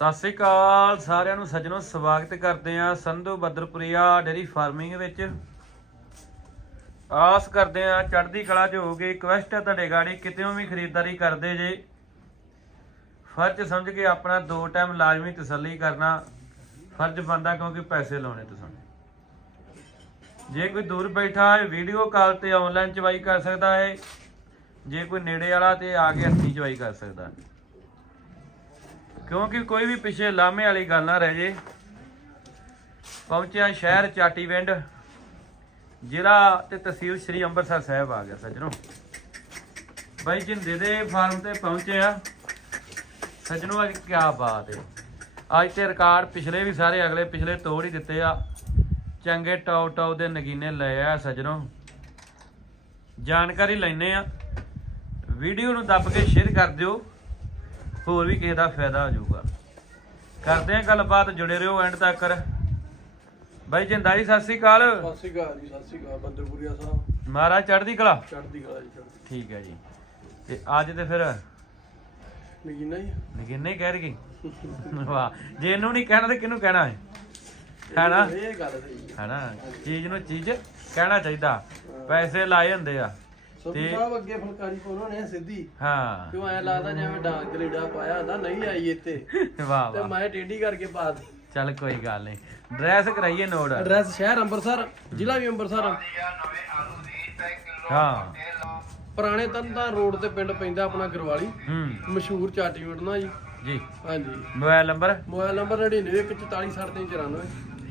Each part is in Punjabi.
ਸਤਿ ਸ੍ਰੀ ਅਕਾਲ, ਸਾਰਿਆਂ ਨੂੰ ਸੱਜਣੋ ਸਵਾਗਤ ਕਰਦੇ ਆ ਸੰਧੂ ਬਦਰਪੁਰੀਆ ਡੇਰੀ ਫਾਰਮਿੰਗ ਵਿੱਚ। ਆਸ ਕਰਦੇ ਆ ਚੜ੍ਹਦੀ ਕਲਾ ਚ ਹੋਗੇ ਰਿਕਵੈਸਟ ਹੈ ਤੁਹਾਡੇ ਗਾੜੀ ਕਿਤੇੋਂ ਵੀ ਖਰੀਦਦਾਰੀ ਕਰਦੇ ਜੇ। ਫਰਜ਼ ਸਮਝ ਕੇ ਆਪਣਾ ਦੋ ਟਾਈਮ ਲਾਜ਼ਮੀ ਤਸੱਲੀ ਕਰਨਾ ਫਰਜ਼ ਬੰਦਾ ਕਿਉਂਕਿ ਪੈਸੇ ਲਾਉਣੇ ਤੁਸੀਂ। ਜੇ ਕੋਈ ਦੂਰ ਬੈਠਾ ਹੈ, ਵੀਡੀਓ ਕਾਲ ਤੇ ਆਨਲਾਈਨ ਚਵਾਈ ਕਰ ਸਕਦਾ ਹੈ। ਜੇ ਕੋਈ ਨੇੜੇ ਵਾਲਾ ਤੇ ਆ ਕੇ ਹੱਥੀਂ ਚਵਾਈ ਕਰ ਸਕਦਾ ਹੈ। ਕਿਉਂਕਿ ਕੋਈ ਵੀ ਪਿੱਛੇ ਲਾਮੇ ਵਾਲੀ ਗੱਲ ਨਾ ਰਹਿ ਜੇ। ਪਹੁੰਚਿਆ ਸ਼ਹਿਰ ਚਾਟੀਵਿੰਡ ਜ਼ਿਲ੍ਹਾ ਤੇ ਤਹਿਸੀਲ ਸ੍ਰੀ ਅੰਮ੍ਰਿਤਸਰ ਸਾਹਿਬ ਆ ਗਿਆ ਸੱਜਣੋ। ਬਾਈ ਜਿੰਦੇ ਦੇ ਫਾਰਮ ਤੇ ਪਹੁੰਚੇ ਆ। ਸੱਜਣੋ, ਅੱਜ ਕੀ ਬਾਤ ਹੈ ਅੱਜ ਤੇ ਰਿਕਾਰਡ ਪਿਛਲੇ ਵੀ ਸਾਰੇ, ਅਗਲੇ ਪਿਛਲੇ ਤੋੜ ਹੀ ਦਿੱਤੇ ਆ। ਚੰਗੇ ਟੌਪ ਟੌਪ ਦੇ ਨਗੀਨੇ ਲਏ ਆ ਸੱਜਣੋ। ਜਾਣਕਾਰੀ ਲੈਣੇ ਆ। ਵੀਡੀਓ ਨੂੰ ਦੱਬ ਕੇ ਸ਼ੇਅਰ ਕਰ ਦਿਓ। ਹੋਰ ਵੀ ਕਿਸੇ ਦਾ ਫਾਇਦਾ ਹੋ ਜਾਊਗਾ। ਕਰਦੇ ਆ ਗੱਲਬਾਤ ਜੁੜੇ ਰਹੋ ਐਂਡ ਤੱਕ। ਬਾਈ ਜਿੰਦਾ ਜੀ ਸਤਿ ਸ੍ਰੀ ਅਕਾਲ। ਸਤਿ ਸ਼੍ਰੀ ਅਕਾਲ ਜੀ ਸਤਿ ਸ਼੍ਰੀ ਅਕਾਲ ਬੰਦਰਪੁਰੀਆ ਸਾਹਿਬ। ਮਹਾਰਾਜ ਚੜ੍ਹਦੀ ਕਲਾ? ਚੜ੍ਹਦੀ ਕਲਾ ਜੀ ਚੜ੍ਹਦੀ ਠੀਕ ਹੈ ਜੀ। ਤੇ ਅੱਜ ਤੇ ਫਿਰ ਨਗੀਨਾ ਜੀ ਨਗਿੰਨੇ ਕਹਿ ਰਹੀ? ਵਾਹ ਜੇ ਇਹਨੂੰ ਨਹੀਂ ਕਹਿਣਾ ਤੇ ਕਿਹਨੂੰ ਕਹਿਣਾ ਹੈ? ਹੈਨਾ? ਇਹ ਗੱਲ ਸਹੀ ਹੈ। ਹੈਨਾ? ਚੀਜ਼ ਨੂੰ ਚੀਜ਼ ਕਹਿਣਾ ਚਾਹੀਦਾ। ਪੈਸੇ ਲਾਏ ਹੁੰਦੇ ਆ। ਸਭ ਤੇ- ਸਾਹਿਬ ਅੱਗੇ ਫੁਲਕਾਰੀ ਪਾਉਣਾ ਨੇ ਸਿੱਧੀ। ਹਾਂ। ਕਿਉਂ ਐ ਲੱਗਦਾ ਜਿਵੇਂ ਡਾਂਗ ਕਲੀੜਾ ਪਾਇਆ ਹੁੰਦਾ ਨਹੀਂ ਆਈ ਇੱਥੇ। ਵਾਹ ਤੇ ਵਾਹ। ਮੈਂ ਟੇਢੀ ਕਰਕੇ ਪਾ ਦਿੱਤੀ। ਚੱਲ ਕੋਈ ਗੱਲ ਨਹੀਂ। ਡਰੈਸ ਕਰਾਈਏ ਨੋਟ। ਐਡਰੈਸ ਸ਼ਹਿਰ ਅੰਮ੍ਰਿਤਸਰ ਜ਼ਿਲ੍ਹਾ ਵੀ ਅੰਮ੍ਰਿਤਸਰ। ਹਾਂ। ਪੁਰਾਣੇ ਤੰਦਾ ਰੋਡ ਤੇ ਪਿੰਡ ਪੈਂਦਾ ਆਪਣਾ ਗਰਵਾਲੀ। ਹੂੰ। ਮਸ਼ਹੂਰ ਚਾਟੀ ਵੜਨਾ ਜੀ। ਜੀ। ਹਾਂਜੀ। Mobile number? ਮੋਬਾਈਲ ਨੰਬਰ 9914479394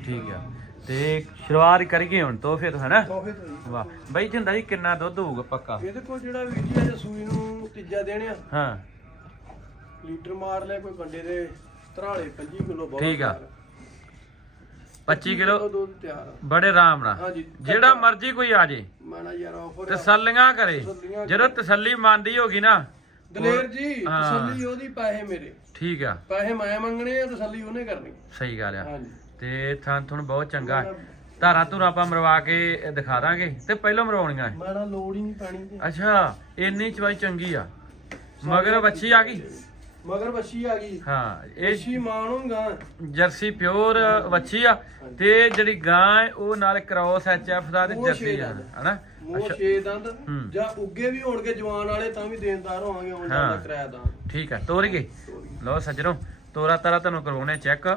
ਠੀਕ ਆ। ਤੇ ਸ਼ੁਰੂਆਤ ਕਰੀਏ ਹੁਣ ਤੋਹਫੇ ਤੋਂ ਹੈਨਾ? ਤੋਹਫੇ ਤੋਂ ਜੀ ਵਾਹ। ਬਈ ਜਿੰਦਾ ਜੀ ਕਿੰਨਾ ਦੁੱਧ ਹੋਊਗਾ ਪੱਕਾ? ਇਹਦੇ ਕੋਲ ਜਿਹੜਾ ਵੀਰ ਜੀ ਅਜੇ ਸੂਈ ਨੂੰ ਤੀਜਾ ਦੇਣਿਆ ਹਾਂ। ਲੀਟਰ ਮਾਰ ਲੈ ਕੋਈ ਕੰਡੇ ਦੇ ਧਰਾਲੇ 25 ਕਿਲੋ ਬਹੁਤ ਠੀਕ ਆ। 25 ਕਿਲੋ ਦੁੱਧ ਤਿਆਰ ਆ। ਬੜੇ ਆਰਾਮ ਨਾਲ। ਹਾਂਜੀ। ਜਿਹੜਾ ਮਰਜ਼ੀ ਕੋਈ ਆ ਜੇ। ਮੈਂ ਨਾ ਯਾਰ ਆਫਰ ਤਸੱਲੀਆਂ ਕਰੇ। ਤਸੱਲੀਆਂ ਜਦੋਂ ਤਸੱਲੀ ਮੰਨਦੀ ਹੋਗੀ ਨਾ ਦਲੇਰ ਜੀ ਹਾਂ। ਤਸੱਲੀ ਉਹਦੀ ਪੈਸੇ ਮੇਰੇ। ਠੀਕ ਆ। ਪੈਸੇ ਮੈਂ ਮੰਗਣੇ ਆ ਤਸੱਲੀ ਉਹਨੇ ਕਰਨੀ। ਸਹੀ ਗੱਲ ਆ। ਹਾਂਜੀ। ਤੇ ਥਾਂ ਤੁਹਾਨੂੰ ਬਹੁਤ ਚੰਗਾ ਧਾਰਾਂ ਧੁਰਾਂ ਆਪਾਂ ਮਰਵਾ ਕੇ ਦਿਖਾ ਦਾਂਗੇ। ਤੇ ਪਹਿਲਾਂ ਮਰਵਾਉਣੀਆਂ ਹੈ। ਮੈਂ ਨਾ ਲੋੜ ਹੀ ਨਹੀਂ ਪੈਣੀ ਤੇ। ਅੱਛਾ ਇੰਨੀ ਚਵਾਈ ਚੰਗੀ ਆ। ਮਗਰ ਬੱਚੀ ਆ ਗਈ? ਮਗਰ ਬੱਚੀ ਆ ਗਈ। ਹਾਂ ਇਹ ਏਸ਼ੀ ਮਾਣੂਗਾ ਜਰਸੀ ਪਿਓਰ ਵੱਛੀ ਆ। ਤੇ ਜਿਹੜੀ ਗਾਂ ਹੈ ਉਹ ਨਾਲ ਕ੍ਰਾਸ ਐਚਐਫ ਦਾ ਤੇ ਮੂੰਹ ਜਰਸੀ ਆ ਦੰਦ। ਹਨਾ? ਮੂੰਹ ਅੱਛਾ। ਛੇ ਦੰਦ। ਹੂੰ। ਜਾਂ ਉੱਗੇ ਵੀ ਹੋਣਗੇ ਜਵਾਨ ਵਾਲੇ ਤਾਂ ਵੀ ਦੇਣਦਾਰ ਹੋਵਾਂਗੇ ਉਹਨਾਂ ਦਾ ਹਾਂ। ਕਿਰਾਇਆ ਦਾ ਠੀਕ ਹੈ ਤੋਰੀਏ ਲਓ ਸੱਜਣੋ ਤੋਰਾ ਤਾਰਾ ਤੁਹਾਨੂੰ ਕਰਵਾਉਣੇ ਚੈੱਕ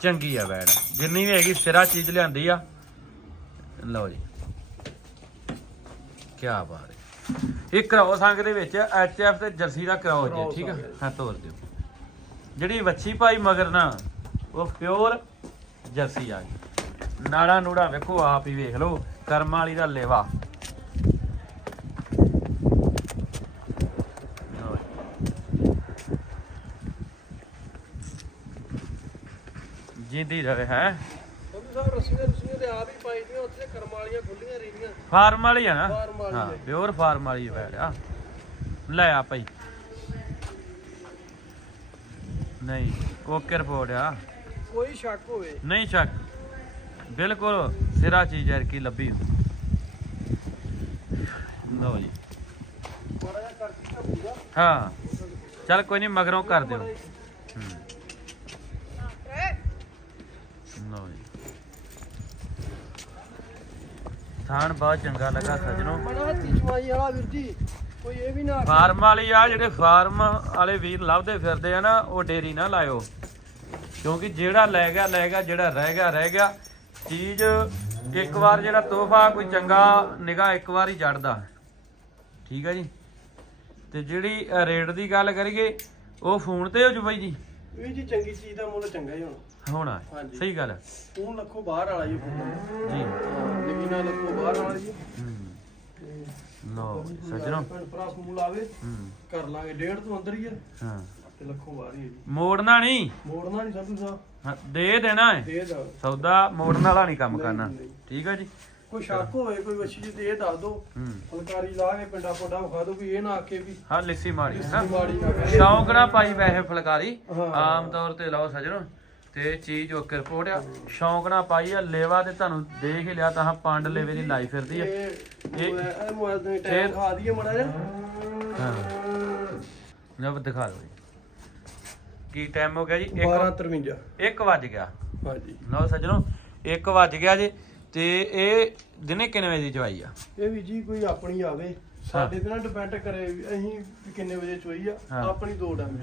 ਚੰਗੀ ਆ ਵੈੜ ਜਿੰਨੀ ਵੀ ਹੈਗੀ ਸਿਰਾ ਚੀਜ਼ ਲਿਆਂਦੀ ਆ। ਲਓ ਜੀ। ਕੀ ਬਾਤ ਹੈ। ਇਹ ਕ੍ਰੋਸ ਅੰਗ ਦੇ ਵਿੱਚ ਐਚਐਫ ਤੇ ਜਰਸੀ ਦਾ ਕ੍ਰੋਸ ਜੀ ਠੀਕ ਆ। ਹਾਂ ਤੋਰ ਦਿਓ। ਜਿਹੜੀ ਵੱਛੀ ਪਾਈ ਮਗਰ ਨਾ ਉਹ ਪਿਓਰ ਜਰਸੀ ਆ ਗਈ। ਨਾੜਾ ਨੂੜਾ ਵੇਖੋ ਆਪ ਹੀ ਵੇਖ ਲਓ ਕਰਮ ਵਾਲੀ ਦਾ ਲੇਵਾ। ਜਿੰਦੀ ਰਵੇ ਹੈ? ਸੰਧੂ ਸਾਹਿਬ ਰਸੀਆਂ ਰਸੀਆਂ ਤੇ ਆਪ ਹੀ ਪਾਈ ਦੀਆਂ ਉੱਥੇ ਕਰਮ ਵਾਲੀਆਂ ਖੁੱਲੀਆਂ ਰਹੀਆਂ। ਫਾਰਮ ਵਾਲੀ ਆ ਨਾ? ਫਾਰਮ ਵਾਲੀ ਹਾਂ। ਪਿਓਰ ਫਾਰਮ ਵਾਲੀ ਵੈੜ ਆ। ਲੈ ਆ ਭਾਈ। ਨਹੀਂ ਓਕੇ ਰਿਪੋਰਟ ਆ। ਕੋਈ ਸ਼ੱਕ ਹੋਵੇ। ਨਹੀਂ ਸ਼ੱਕ। ਬਿਲਕੁਲ ਸਿਰਾ ਚੀਜ਼ ਹੈ ਕੀ ਲੱਭੀ ਲਓ ਜੀ। ਹਾਂ। ਚੱਲ ਕੋਈ ਨਹੀਂ ਮਗਰੋਂ ਕਰ ਦਿਓ ਹੂੰ। ਲਓ ਜੀ ਥਾਣ ਬਹੁਤ ਚੰਗਾ ਲੱਗਾ ਸਜਣੋ ਮੜਾ ਹੱਥੀ ਚਵਾਈ ਵਾਲਾ ਵੀਰ ਜੀ ਕੋਈ ਇਹ ਵੀ ਨਾ ਆਖੇ- ਫਾਰਮ ਵਾਲੀ ਆ ਜਿਹੜੇ ਫਾਰਮ ਵਾਲੇ ਵੀਰ ਲੱਭਦੇ ਫਿਰਦੇ ਆ ਨਾ ਉਹ ਡੇਰੀ ਨਾ ਲਾਇਓ। ਕਿਉਂਕਿ ਜਿਹੜਾ ਲੈ ਗਿਆ ਲੈ ਗਿਆ ਜਿਹੜਾ ਰਹਿ ਗਿਆ ਰਹਿ ਗਿਆ। ਚੀਜ਼ ਇੱਕ ਵਾਰ ਜਿਹੜਾ ਤੋਹਫਾ ਕੋਈ ਚੰਗਾ ਨਿਗਾਹ ਇੱਕ ਵਾਰ ਹੀ ਚੜਦਾ। ਠੀਕ ਹੈ ਜੀ? ਤੇ ਜਿਹੜੀ ਰੇਟ ਦੀ ਗੱਲ ਕਰੀਏ ਉਹ ਫੋਨ ਤੇ ਹੋ ਜੂ ਬਾਈ ਜੀ? ਵੀਰ ਜੀ ਚੰਗੀ ਚੀਜ਼ ਦਾ ਮੁੱਲ ਚੰਗਾ ਹੀ ਹੋਣਾ। ਹੋਣਾ ਹਾਂਜੀ। ਸਹੀ ਗੱਲ ਹੈ। ਫੋਨ ਲੱਖੋ ਬਾਹਰ ਵਾਲਾ ਜੀ ਫੋਨ। ਜੀ। ਲੇਕਿਨ ਆ ਲੱਖੋ ਬਾਹਰ ਵਾਲਾ ਜੀ। ਹੂੰ। ਲੋ ਸੱਜਣੋ। ਭੈਣ ਭਰਾ ਫੋਨ ਲਾਵੇ ਹੂੰ। ਕਰ ਲਾਂਗੇ ਡੇਢ ਤੋਂ ਅੰਦਰ ਹੀ ਹੈ ਹਾਂ। ਤੇ ਲੱਖੋ ਬਾਹਰ ਹੀ ਹੈ ਜੀ। ਮੋੜਨਾ ਨਹੀਂ ਮੋੜਨਾ ਨਹੀਂ ਸੰਧੂ ਸਾਹਿਬ। ਹਾਂ, ਦੇ ਦੇਣਾ ਹੈ ਦੇ ਦਾ ਸੌਦਾ ਮੋੜਨ ਵਾਲਾ ਨਹੀਂ ਕੰਮ ਕਰਨਾ। ਨਹੀਂ। ਠੀਕ ਹੈ ਜੀ। ਕੋਈ ਸ਼ੱਕ ਹੋਵੇ ਕੋਈ ਵੱਛੀ ਜੀ ਤੇ ਇਹ ਦੱਸ ਦੋ ਹੂੰ। ਫਲਕਾਰੀ ਲਾ ਕੇ ਪਿੰਡਾ ਪੋਡਾ ਵਿਖਾ ਦੋ ਵੀ ਇਹ ਨਾ ਆਕੇ ਵੀ ਹਾਂ ਲਿੱਸੀ ਹਾਂ ਮਾੜੀ ਨਾ ਕਹੇ। ਸ਼ੌਂਕ ਨਾ ਪਾਈ ਵੈਸੇ ਫੁਲਕਾਰੀ। ਹਾਂ। ਆਮ ਤੌਰ ਤੇ ਲਾਓ ਸਜਣੋ। ਤੇ ਚੀਜ਼ ਓਕੇ ਰਿਪੋਰਟ ਆ ਸ਼ੌਂਕ ਨਾ ਪਾਈ ਆ ਲੇਵਾ ਤੇ ਤੁਹਾਨੂੰ ਦੇਖ ਹੀ ਲਿਆ ਤਾਂ ਪੰਡ ਲੇਵੇ ਦੀ ਲਾਈ ਫਿਰਦੀ ਆ। ਇਹ ਮੋਬਾਈਲ ਦੇ ਟਾਈਮ ਇਹ- ਖਾ ਦਈਏ ਮੜਾ ਜਿਹਾ। ਹਾਂ। ਜਬ ਦਿਖਾ ਦਿਓ ਕੀ ਟਾਈਮ ਹੋ ਗਿਆ ਜੀ? 1253 1 ਵੱਜ ਗਿਆ। ਹਾਂਜੀ। ਲਓ ਸੱਜਣੋ 1 ਵੱਜ ਗਿਆ ਜੀ। ਤੇ ਇਹ ਦਿਨੇ ਕਿੰਨੇ ਵਜੇ ਦੀ ਚਵਾਈ ਆ? ਇਹ ਵੀ ਜੀ ਕੋਈ ਆਪਣੀ ਆਵੇ। ਸਾਡੇ ਤੇ ਨਾ ਡਿਪੈਂਡ ਕਰੇ ਅਸੀਂ ਕਿੰਨੇ ਵਜੇ ਚੋਈ ਆ। ਆਪਣੀ ਦੋ ਟਾਈਮ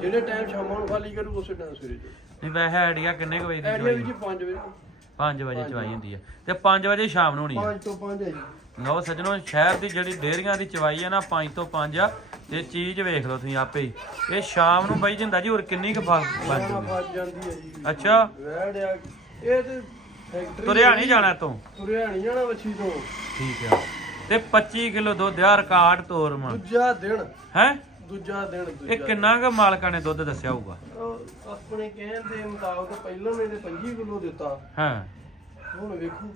ਜਿਹੜੇ ਟਾਈਮ ਸ਼ਾਮਾਂ ਨੂੰ ਖਾਲੀ ਕਰੂ ਉਸੇ ਟਾਈਮ ਸਵੇਰੇ ਚੋਈ ਨਹੀਂ ਵੈਸੇ ਆਈਡੀਆ ਕਿੰਨੇ ਕੁ ਵਜੇ ਦੀ ਐਡੀਆ ਚਵਾਈ ਜੀ 5 ਵਜੇ 5 ਵਜੇ ਚਵਾਈ ਹੁੰਦੀ ਹੈ ਤੇ 5 ਵਜੇ ਸ਼ਾਮ ਨੂੰ ਹੋਣੀ ਆ। 5 ਤੋਂ 5 ਹੈ ਜੀ। ਲਓ ਸੱਜਣੋ ਸ਼ਹਿਰ ਦੀ ਜਿਹੜੀ ਡੇਅਰੀਆਂ ਦੀ ਚਵਾਈ ਆ ਨਾ 5 ਤੋਂ 5 ਆ। ਤੇ ਚੀਜ਼ ਵੇਖ ਲਓ ਤੁਸੀਂ ਆਪੇ ਹੀ। ਇਹ ਸ਼ਾਮ ਨੂੰ ਬਈ ਜਿੰਦਾ ਜੀ ਹੋਰ ਕਿੰਨੀ ਕੁ ਫਸ ਬਣ ਖਾਣਾ ਜੂਗੀ ਫਸ ਜਾਂਦੀ ਹੈ ਜੀ। ਅੱਛਾ। ਵੈੜ ਆ। ਇਹ ਤੇ ਫੈਕਟਰੀ ਤੁਰਿਆ ਨਹੀਂ ਜਾਣਾ ਤੋਂ ਤੁਰਿਆ ਨਹੀਂ ਜਾਣਾ ਵੱਛੀ ਤੋਂ। ਠੀਕ ਆ। ਤੇ 25 ਕਿਲੋ ਦੁੱਧ ਆ ਰਿਕਾਰਡ ਤੋਰ ਮਣ ਦੂਜਾ ਦਿਨ। ਹੈ? ਦੂਜਾ ਦਿਨ ਇਹ ਦੂਜਾ ਕਿੰਨਾ ਕੁ ਮਾਲਕਾਂ ਨੇ ਦੁੱਧ ਦੱਸਿਆ ਹੋਊਗਾ? ਉਹ ਆਪਣੇ ਕਹਿਣ ਦੇ ਮੁਤਾਬਕ ਪਹਿਲਾਂ ਮੈਨੇ 25 ਕਿਲੋ ਦਿੱਤਾ। ਹਾਂ। ਹੁਣ ਵੇਖੋ।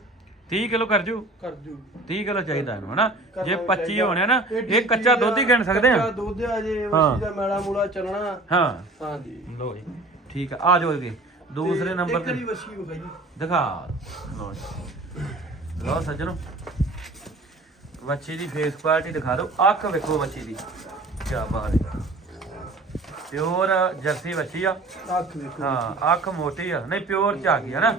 30 ਕਿਲੋ ਕਰ ਜੂ? ਕਰ ਜੂ। 30 ਕਿਲੋ ਚਾਹੀਦਾ ਇਹਨੂੰ ਹਨਾ? ਜੇ ਵੀ 25 ਚਾਹੀਦਾ। ਹੋਣੇ ਨਾ ਇਹ ਇਹ ਕੱਚਾ ਦੁੱਧ ਹੀ ਗਿਣ ਸਕਦੇ ਕੱਚਾ ਆ ਦੁੱਧ ਆ ਜੇ ਹਾਂ। ਵੱਛੀ ਦਾ ਮੈਲਾ ਮੂਲਾ ਚੱਲਣਾ। ਹਾਂ। ਹਾਂਜੀ। ਲੋ ਜੀ ਠੀਕ ਆ। ਆ ਜਾਓ ਅੱਗੇ। ਦੂਸਰੇ ਤੇ ਨੰਬਰ ਇੱਕ ਤੇ। ਵਾਰੀ ਵੱਛੀ ਵਿਖਾਈ ਦਿਖਾ। ਜੀ। ਲਓ ਸੱਜਣੋ। ਬੱਚੀ ਦੀ ਫੇਸ ਕੁਆਲਿਟੀ ਦਿਖਾ ਦਿਓ। ਅੱਖ ਵੇਖੋ ਬੱਚੀ ਦੀ। ਕੀ ਬਾਤ ਹੈ। ਪਿਓਰ ਜਰਸੀ ਬੱਚੀ ਆ। ਅੱਖ ਵੇਖੋ ਹਾਂ ਅੱਖ ਮੋਟੀ ਆ। ਨਹੀਂ ਪਿਓਰ ਚ ਆ ਗਈ ਹੈ ਨਾ।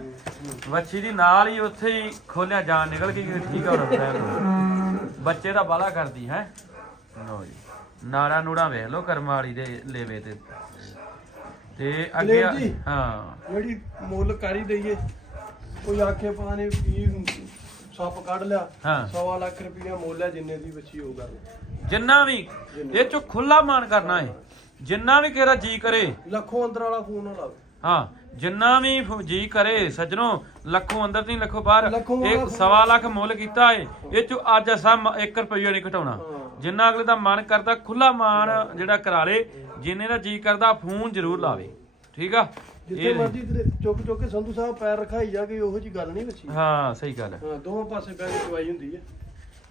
ਬੱਚੀ ਦੀ ਨਾਲ ਹੀ ਉੱਥੇ ਹੀ ਖੋਲਿਆ ਜਾਨ ਨਿਕਲ ਗਈ ਠੀਕ ਆ ਹੁਣ ਬੱਚੇ ਦਾ ਬਾਲਾ ਕਰਦੀ ਹੈ। ਲਓ ਜੀ ਨਾੜਾ ਨੂੜਾ ਵੇਖ ਲਓ ਕਰਮ ਵਾਲੀ ਦੇ ਲੇਵੇ ਤੇ। ਤੇ ਅੱਗੇ। ਹਾਂ। ਜਿਹੜੀ ਮੁੱਲ ਕਰੀ ਦਈਏ। ਕੋਈ ਆਖੇ ਪਤਾ ਨਹੀਂ ਕੀ ਸੱਪ ਕੱਢ ਲਿਆ। ਹਾਂ। ਸਵਾ ਲੱਖ ਰੁਪਈਆ ਮੁੱਲ ਹੈ ਜਿੰਨੇ ਦੀ ਬੱਚੀ ਹੋ ਕਰ ਜਿੰਨਾ ਵੀ ਇਹ ਚੋਂ ਖੁੱਲਾ ਮਾਨ ਕਰਨਾ ਹੈ ਜਿੰਨਾ ਵੀ ਕਿਹੜਾ ਜੀ ਕਰੇ। ਲੱਖੋਂ ਅੰਦਰ ਵਾਲਾ ਫੋਨ ਨਾ ਲਾਵੇ ਹਾਂ ਜਿੰਨਾ ਵੀ ਜੀ ਕਰੇ ਸੱਜਣੋ ਲੱਖੋਂ ਅੰਦਰ ਨਹੀਂ ਲੱਖੋਂ ਬਾਹਰ। ਫੋਨ- ਸਵਾ ਲੱਖ ਮੁੱਲ ਕੀਤਾ ਏ। ਇਹ ਚੋਂ ਅੱਜ ਅਸਾਂ 1 ਰੁਪਈਆ ਨਹੀਂ ਘਟਾਉਣਾ। ਜਿੰਨਾ ਅਗਲੇ ਦਾ ਮਨ ਕਰਦਾ ਖੁੱਲਾ ਮਾਨ ਜਿਹੜਾ ਕਰਾ ਲੇ ਜਿੰਨੇ ਦਾ ਜੀ ਕਰਦਾ ਫੋਨ ਜ਼ਰੂਰ ਲਾਵੇ। ਠੀਕ ਆ? ਜਿੱਥੇ ਮਰਜ਼ੀ ਚੁੱਕ ਚੁੱਕ ਕੇ ਸੰਧੂ ਸਾਹਿਬ ਪੈਰ ਰਖਾਈ ਜਾ ਕੇ ਉਹੋ ਜੀ ਗੱਲ ਨਹੀਂ ਬੱਚੀ ਹਾਂ ਸਹੀ ਗੱਲ ਹੈ। ਹਾਂ ਦੋਵਾਂ ਪਾਸੇ ਬੈ ਕੇ ਚਵਾਈ ਹੁੰਦੀ ਹੈ।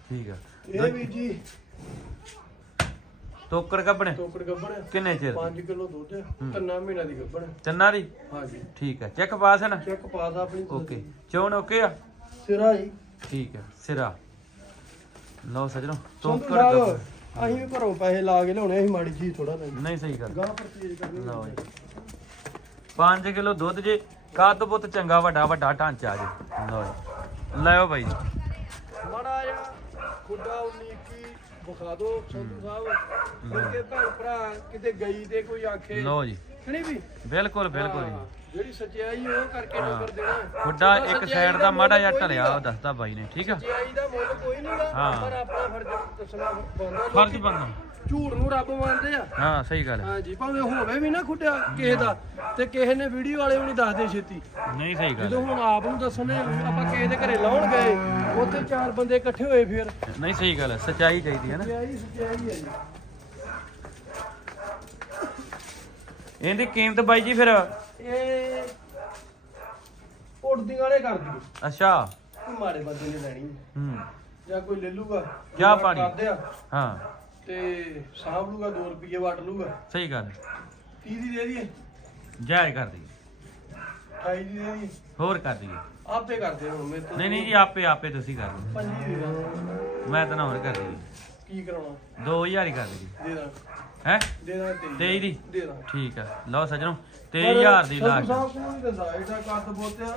ਠੀਕ ਆ। ਇਹ ਵੀ ਜੀ ਟੋਕਰ ਕੱਢਣੇ ਟੋਕੜ ਗੱਬਣ। ਕਿੰਨੇ ਚਿਰ 5 ਕਿਲੋ ਦੁੱਧ ਤਿੰਨਾਂ ਮਹੀਨਿਆਂ ਦੀ ਗੱਬਣ। ਤਿੰਨਾਂ ਦੀ? ਹਾਂਜੀ। ਠੀਕ ਆ। ਚੈੱਕ ਪਾਸ ਹੈ ਨਾ ਚੈੱਕ ਪਾਸ ਆਪਣੀ ਓਕੇ। ਚੋਣ ਓਕੇ ਆ? ਸਿਰਾ ਜੀ। ਠੀਕ ਆ। ਸਿਰਾ। ਲਓ ਸੱਜਣੋ ਸੰਧੂ ਟੋਕਰ ਸਾਹਿਬ ਕੱਢ ਅਸੀਂ ਵੀ ਘਰੋਂ ਪੈਸੇ ਲਾ ਕੇ ਲਿਆਉਣੇ ਅਸੀਂ ਮਾੜੀ ਚੀਜ਼ ਥੋੜਾ ਲੈਣੀ ਨਹੀਂ ਸਹੀ ਗੱਲ। ਗਾਹ ਪਰਚੇਜ ਕਰਨੀ ਲਓ ਜੀ। 5 ਕਿਲੋ ਦੁੱਧ ਜੇ ਕੱਦ ਪੁੱਤ ਚੰਗਾ ਵੱਡਾ ਵੱਡਾ ਢਾਂਚਾ ਜੇ। ਲਓ ਜੀ। ਲਿਓ ਬਾਈ ਜੀ। ਮਾੜਾ ਜਿਹਾ ਖੁੱਡਾ 19 21 ਵਿਖਾ ਦਿਓ ਸੰਧੂ ਸਾਹਿਬ। ਕਿਉਂਕਿ ਭੈਣ ਭਰਾ ਕਿਤੇ ਗਈ ਤੇ ਕੋਈ ਆਖੇ। ਲਓ ਜੀ। ਨਹੀਂ ਵੀ? ਬਿਲਕੁਲ ਬਿਲਕੁਲ ਜੀ। ਜਿਹੜੀ ਸੱਚਾਈ ਉਹ ਕਰਕੇ ਨੰਬਰ ਦੇਣਾ। ਖੁੱਡਾ ਇੱਕ ਸਾਈਡ ਦਾ ਮਾੜਾ ਜਿਹਾ ਢਲਿਆ ਉਹ। ਦੱਸਦਾ ਬਾਈ ਨੇ ਠੀਕ ਆ? ਸੱਚਾਈ ਦਾ ਮੁੱਲ ਕੋਈ ਨਹੀਂਗਾ ਹਾਂ। ਪਰ ਆਪਣਾ ਫਰਜ਼ ਦੱਸਣਾ ਬੰਦਾ ਫਰਜ਼ ਬਣਦਾ। ਝੂਠ ਨੂੰ ਰੱਬ ਮੰਨਦੇ ਆ। ਹਾਂ ਸਹੀ ਗੱਲ ਹੈ। ਹਾਂਜੀ ਭਾਵੇਂ ਹੋਵੇ ਵੀ ਨਾ ਖੁੱਡਿਆ ਕਿਸੇ ਦਾ ਤੇ ਕਿਸੇ ਨੇ ਵੀਡੀਓ ਵਾਲੇ ਵੀ ਨਹੀਂ ਦੱਸਦੇ ਛੇਤੀ। ਨਹੀਂ ਸਹੀ ਗੱਲ ਜਦੋਂ। ਹੁਣ ਆਪ ਨੂੰ ਦੱਸਣੇ ਆਪਾਂ ਕਿਸੇ ਦੇ ਘਰੇ ਲਾਉਣ ਗਏ ਉੱਥੇ ਚਾਰ ਬੰਦੇ ਇਕੱਠੇ ਹੋਏ ਫਿਰ। ਨਹੀਂ ਸਹੀ ਗੱਲ ਹੈ ਸੱਚਾਈ ਚਾਹੀਦੀ ਹੈ ਨਾ। ਸੱਚਾਈ ਸੱਚਾਈ ਹੈ ਜੀ। ਇਹਦੀ ਕੀਮਤ ਬਾਈ ਜੀ ਫਿਰ? ਇਹ ਉੜਦੀ ਵਾਲੇ ਕਰ ਦਿਓ ਅੱਛਾ। ਮਾੜੇ ਬੰਦੇ ਨੇ ਲੈਣੀ। ਹੂੰ। ਜਾਂ ਕੋਈ ਲੈ ਲੂਗਾ। ਜਿਹੜਾ ਪਾਣੀ। ਕਰਦੇ ਆ। ਹਾਂ। ਤੇ ਸਾਂਭ ਲੂਗਾ 2 ਰੁਪਏ ਵਟ ਲੂਗਾ ਸਹੀ ਗੱਲ। ਹੈ 30 ਦੀ ਦੇ ਦਈਏ। ਜਾਇਜ਼ ਕਰ ਦਈਏ। 28 ਦੀ ਦੇ ਦਈਏ। ਹੋਰ ਕਰ ਦਈਏ। ਆਪੇ ਕਰਦੇ ਹੁਣ ਮੇਰੇ ਤੋਂ। ਨਹੀਂ ਨਹੀਂ ਜੀ ਆਪੇ ਆਪੇ ਤੁਸੀਂ ਕਰ ਲਓ ਪੰਜੀ ਦੇ ਦਾਂ ਮੈਂ ਤਾਂ ਨਾ ਹੋਰ ਕਰ ਦਈਏ। ਕੀ ਕਰਾਉਣਾ? 2000 ਹੀ ਕਰ ਦਈਏ। ਦੇ ਦਾਂ ਹੈ? ਦੇ ਦਾਂ 23 ਦੀ ਦੇ। ਦਾਂ ਠੀਕ ਆ। ਲਓ ਸੱਜਣੋ 23000 ਦੀ ਲਾਸ਼ ਸਾਹਿਬ ਕੋਲ ਨਹੀਂ ਦਿੰਦਾ ਇਹਦਾ ਕੱਦ ਬੋਤਿਆ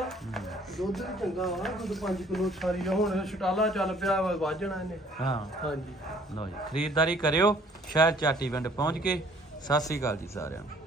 ਦੁੱਧ ਵੀ ਚੰਗਾ ਵਾ ਦੁੱਧ 5 ਕਿਲੋ ਸਾਰੀ ਦਾ। ਹੁਣ ਛਟਾਲਾ ਚੱਲ ਪਿਆ ਵਾਜਣਾ ਇਹਨੇ। ਹਾਂ। ਹਾਂਜੀ। ਲਓ ਜੀ ਖਰੀਦਦਾਰੀ ਕਰਿਓ ਸ਼ਹਿਰ ਚਾਟੀ ਪਿੰਡ ਪਹੁੰਚ ਕੇ। ਸਤਿ ਸ੍ਰੀ ਅਕਾਲ ਜੀ ਸਾਰਿਆਂ ਨੂੰ।